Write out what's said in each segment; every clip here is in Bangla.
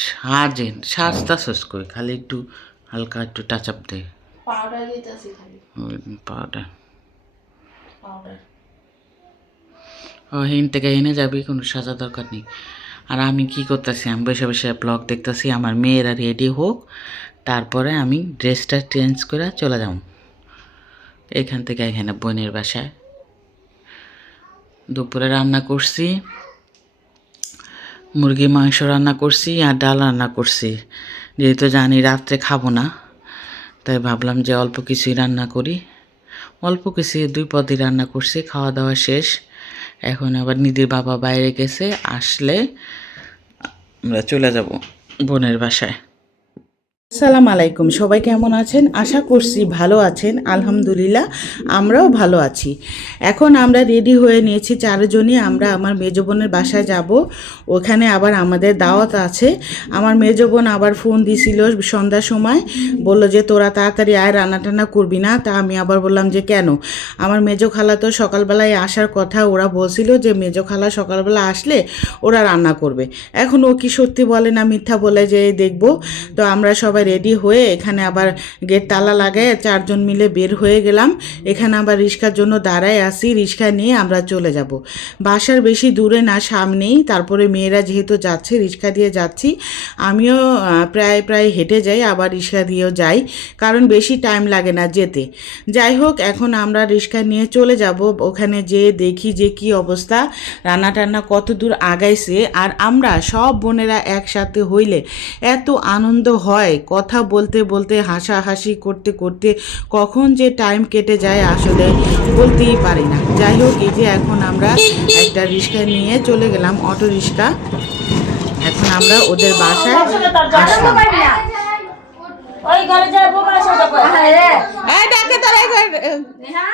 সাজেন সাজটা শেষ করে খালি একটু হালকা একটু টাচ আপ দে পাউডার দিতেছি খালি। পাউডার পাউডার ও হিন থেকে এনে যাবি কোনো সাজা দরকার নেই। আর আমি কি করতেছি আমি বসে বসে ব্লগ দেখতেছি আমার মেয়েরা রেডি হোক তারপরে আমি ড্রেসটা চেঞ্জ করে চলে যাব। এখান থেকে এখানে বোনের বাসায়। দুপুরে রান্না করছি। মুরগি, মাংস রান্না করছি আর ডাল রান্না করছি। যেহেতু জানি রাত্রে খাব না, তাই ভাবলাম যে অল্প কিছুই রান্না করি। অল্প কিছু দুই পদই রান্না করছি খাওয়া দাওয়া শেষ। এখন আবার নিধির বাবা বাইরে গেছে, আসলে আমরা চলে যাব বোনের বাসায়। আসসালামু আলাইকুম, সবাই কেমন আছেন? আশা করছি ভালো আছেন, আলহামদুলিল্লাহ, আমরাও ভালো আছি। এখন আমরা রেডি হয়ে নিয়েছি চারজনই, আমরা আমার মেজ বোনের বাসায় যাব। ওখানে আবার আমাদের দাওয়াত আছে। আমার মেজ বোন আবার ফোন দিছিল সন্ধ্যার সময়, বলল যে, তোরা তাড়াতাড়ি আয় রান্না টান্না করবি না? তা আমি আবার বললাম যে, কেন? আমার মেজো খালা তো সকালবেলায় আসার কথা, ওরা বলছিল যে, মেজো খালা সকালবেলা আসলে ওরা রান্না করবে। এখন ও কি সত্যি বলে না মিথ্যা বলে যে, দেখব। তো আমরা সবাই রেডি হয়ে এখানে আবার গেট তালা লাগায় চারজন মিলে বের হয়ে গেলাম। এখানে আবার রিক্সার জন্য দাঁড়ায় আসি রিক্সা নিয়ে আমরা চলে যাব। বাসার বেশি দূরে না, সামনেই। তারপরে মেয়েরা যেহেতু যাচ্ছে রিক্সা দিয়ে যাচ্ছি। আমিও প্রায় প্রায় হেঁটে যাই, আবার রিক্সা দিয়েও যাই। কারণ বেশি টাইম লাগে না যেতে। যাই হোক, এখন আমরা রিক্সা নিয়ে চলে যাব। ওখানে যেয়ে দেখি যে কি অবস্থা। রান্না টান্না কত দূর আগাইছে। আর আমরা সব বোনেরা একসাথে হইলে এত আনন্দ হয়। কথা বলতে বলতে হাসাহাসি করতে করতে কখন যে টাইম কেটে যায় আসলে বলতেই পারি না। যাই হোক এই যে এখন আমরা একটা রিক্সা নিয়ে চলে গেলাম অটো রিক্সা। এখন আমরা ওদের বাসায় আসলাম। ওই ঘরে যায় বোকা সেটা কয় এই ডাকে তোর এই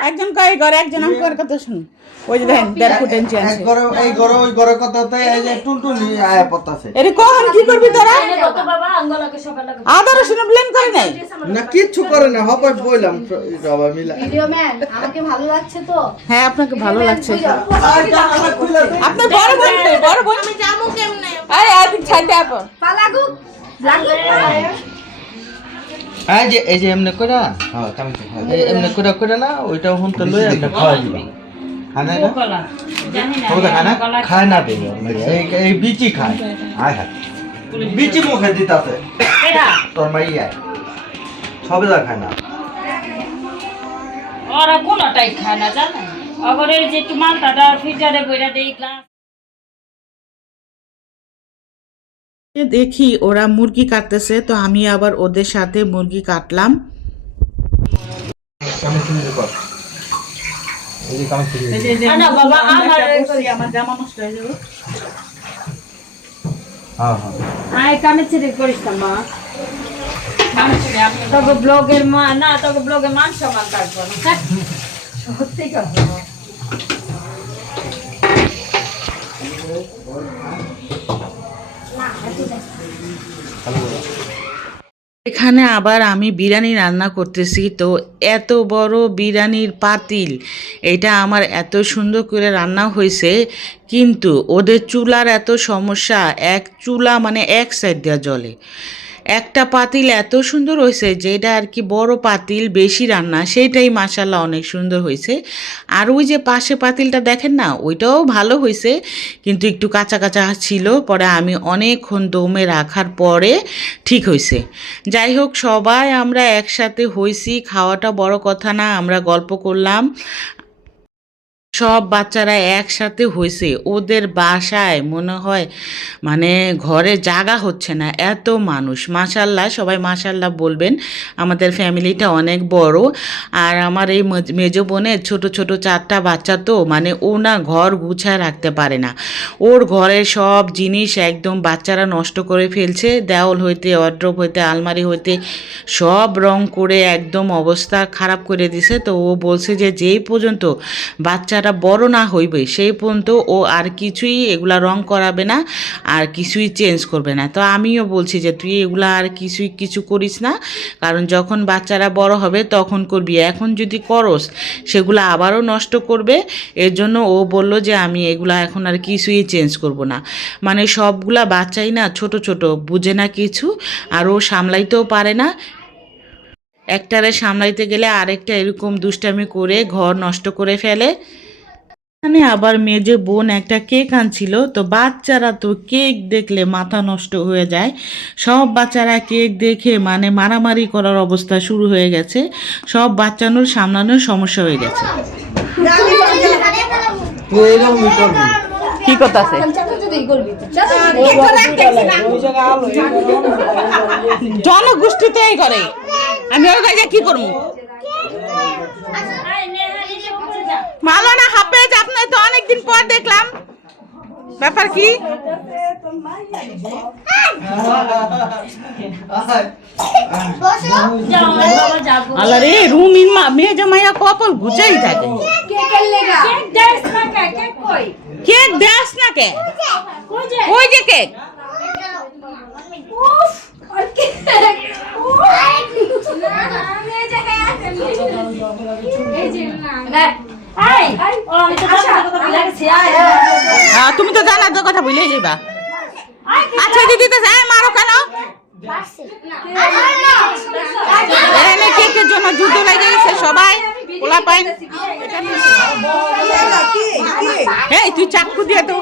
একজন কয় ঘরে একজন আমার কথা শুন। ওই যে দেখেন দেড় ফুট ইঞ্চি এক আছে। ঘরে এই ঘরে ওই ঘরে কথাতে এই যে টুনটুনি আয়া পড়তাছে। এরে কখন কি করবি তোরা? কত বাবা আঙ্গলাকে সকালে আদা রসুন ব্লেন করে নাই? না কিচ্ছু করে না হবাই বইলাম। সবাই মিলে। ভিডিও ম্যান আমাকে ভালো লাগছে তো। হ্যাঁ আপনাকে ভালো লাগছে। আর বড় বোন বড় বোন? আমি যাব কেমনে? লাগুক এই যে এই যে এমনি করে হ্যাঁ এই এমনি করে করে না ওইটাও হুন তো লই এমনি খাওয়া দিবি খানা জানি খানা? খায় না দেবে এই এই বিচি খায়। আয় হ্যাঁ। বিচি মুখে দিতাছে। এরা তোর মাই আয় সবে যা খায় না। ওরা কোনটাই খায় না জানেন আবার এই যে একটু মালটাটা ফিল্টারে বইরা দেই ক্লাস দেখি ওরা মুরগি কাটতেছে তো আমি আবার ওদের সাথে মুরগি কাটলাম। কামি শুনে কর এই যে কামি শুনে না বাবা আমার আমার জামা নষ্ট হয়ে যাবে হ্যাঁ হ্যাঁ আই কামে ছেড়ে করিস না মা কামে ছেড়ে আমি তবে ব্লগের মা না তবে ব্লগে মান সমান থাকব না সত্যি কথা এখানে আবার আমি বিরিয়ানি রান্না করতেছি। তো এত বড় বিরিয়ানির পাতিল, এটা আমার এত সুন্দর করে রান্না হয়েছে। কিন্তু ওদের চুলার এত সমস্যা, এক চুলা মানে এক সাইড দেওয়া জলে একটা পাতিল এত সুন্দর হয়েছে যেটা আর কি বড় পাতিল, বেশি রান্না, সেইটাই মাসাল্লাহ অনেক সুন্দর হয়েছে। আর ওই যে পাশে পাতিলটা দেখেন না, ওইটাও ভালো হয়েছে, কিন্তু একটু কাঁচা কাঁচা ছিল, পরে আমি অনেকক্ষণ দমে রাখার পরে ঠিক হয়েছে। যাই হোক, সবাই আমরা একসাথে হয়েছি, খাওয়াটা বড় কথা না, আমরা গল্প করলাম। সব বাচ্চারা একসাথে হয়েছে ওদের বাসায় মনে হয় মানে ঘরে জাগা হচ্ছে না, এত মানুষ। মাশাল্লাহ, সবাই মাশাল্লাহ বলবেন। আমাদের ফ্যামিলিটা অনেক বড়। আর আমার এই মেজ- বোনের ছোট ছোট চারটা বাচ্চা তো মানে ও না ঘর গুছায় রাখতে পারে না। ওর ঘরের সব জিনিস একদম বাচ্চারা নষ্ট করে ফেলছে। দেওয়াল হইতে ওয়ার্ড্রোব হইতে, আলমারি হইতে, সব রং করে একদম অবস্থা খারাপ করে দিছে। তো ও বলছে যে, যেই পর্যন্ত বাচ্চারা বাচ্চাটা বড় না হইবে সেই পর্যন্ত ও আর কিছুই এগুলা রং করাবে না, আর কিছুই চেঞ্জ করবে না। তো আমিও বলছি যে, তুই এগুলা আর কিছুই কিছু করিস না, কারণ যখন বাচ্চারা বড় হবে তখন করবি। এখন যদি করস, সেগুলো আবারও নষ্ট করবে। এর জন্য ও বলল যে, আমি এগুলা এখন আর কিছুই চেঞ্জ করব না। মানে সবগুলা বাচ্চাই না ছোট ছোট, বুঝে না কিছু, আর ও সামলাইতেও পারে না। একটারে সামলাইতে গেলে আরেকটা এরকম দুষ্টামি করে ঘর নষ্ট করে ফেলে। এখানে আবার মেজে বোন একটা কেক আনছিল তো বাচ্চারা তো কেক দেখলে মাথা নষ্ট হয়ে যায়। সব বাচ্চারা কেক দেখে মানে মারামারি করার অবস্থা শুরু হয়ে গেছে। সব বাচ্চানোর সামলানোর সমস্যা হয়ে গেছে। কি কথা আছে জনগোষ্ঠীতে এই করে আমি ওর কাছে কি করব? ভালো না হাফেজ আপনার তো অনেকদিন পর দেখলাম ব্যাপার কি আল্লাহ রে রুমিন মা মেয়ে জামাইয়া কপাল ঘুচাই থাকে কেক দেস না কে ওই যে কেক আহ, তুমি তো জানার তো কথা ভুলে যাবা আচ্ছা দিদি তো যায় মারো কেন এখানে কেকের জন্য যুদ্ধ লেগে গেছে সবাই পাইন এই তুই চাকু দিয়ে তো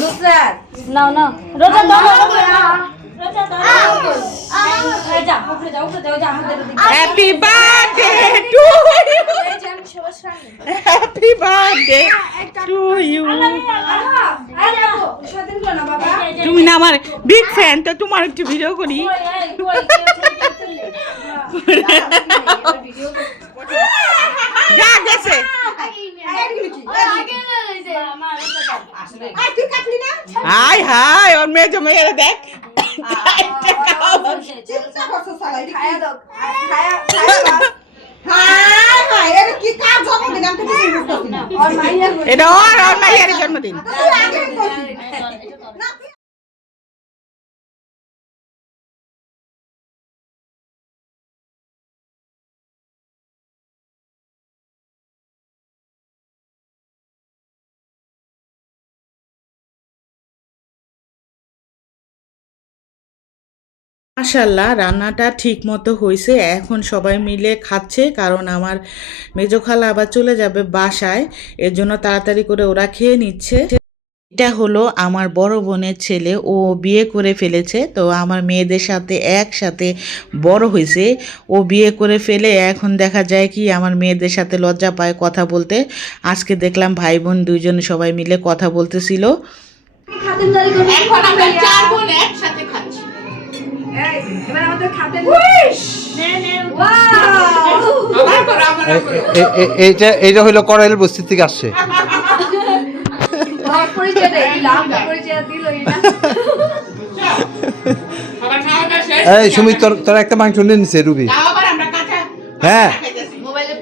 রোজা happy birthday to happy birthday to you তুমি না আমার বিগ ফ্যান তো তোমার একটু ভিডিও করি। যা গেছে। হাই হাই ওর মেয়ে জমে দেখ। এটা ওর ওর মাইয়ের জন্মদিন মাশাল্লাহ রান্নাটা ঠিক মতো হয়েছে এখন সবাই মিলে খাচ্ছে, কারণ আমার মেজো খালা আবার চলে যাবে বাসায়। এর জন্য তাড়াতাড়ি করে ওরা খেয়ে নিচ্ছে। এটা হলো আমার বড় বোনের ছেলে, ও বিয়ে করে ফেলেছে। তো আমার মেয়েদের সাথে একসাথে বড় হয়েছে ও বিয়ে করে ফেলে এখন দেখা যায় কি আমার মেয়েদের সাথে লজ্জা পায় কথা বলতে। আজকে দেখলাম ভাই বোন দুজন সবাই মিলে কথা বলতেছিল। এখন আমরা চার বোন একসাথে এবার আমাদের খাতে। এইটা এইটা হইল করাইল বস্তি থেকে আসছে। এই সুমিত তোর তোর একটা মাংস নিয়ে নিছে রুবি। হ্যাঁ। খাইতেছি। মোবাইলে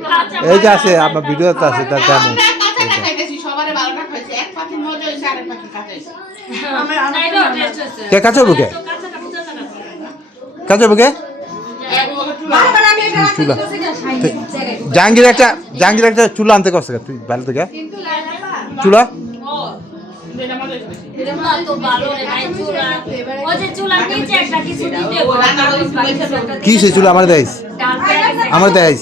এই যে আছে আমার ভিডিওতে আছে তার তেমন আমরা কাঁচাটা খাইতেছি চুলা। জাহাঙ্গীর একটা জাহাঙ্গীর একটা চুলা আনতে করছে তুই ভালো থেকে চুলা? কি সে চুলা? আমার দেয় আমার দেয়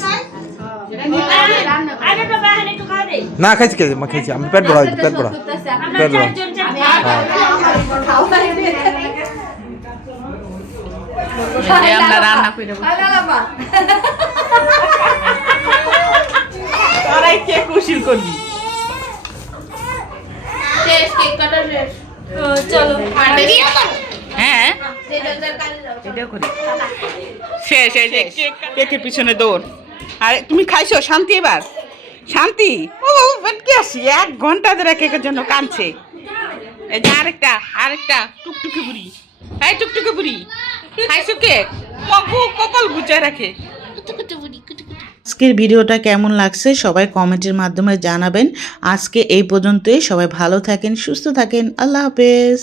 না খাইছি খাইছি। আমি খাইছি। আমি পেট ভরা পেট ভরা। পেট ভরা। আমরা রান্না করে তারাই কে খুশি করবি? শেষ কেক কাটা শেষ চলো। হ্যাঁ। শেষ কেকের পিছনে দৌড়। আর তুমি খাইছো? শান্তি এবার? শান্তি? ও বেটকে আসি। এক ঘণ্টা ধরে কেকের জন্য কাঁদছে। এই যে আরেকটা আরেকটা। টুকটুকি বুড়ি। এই টুকটুকি বুড়ি। খাইছো কপাল রাখে। আজকের ভিডিওটা কেমন লাগছে সবাই কমেন্টের মাধ্যমে জানাবেন। আজকে এই পর্যন্তই, সবাই ভালো থাকেন, সুস্থ থাকেন, আল্লাহ হাফেজ।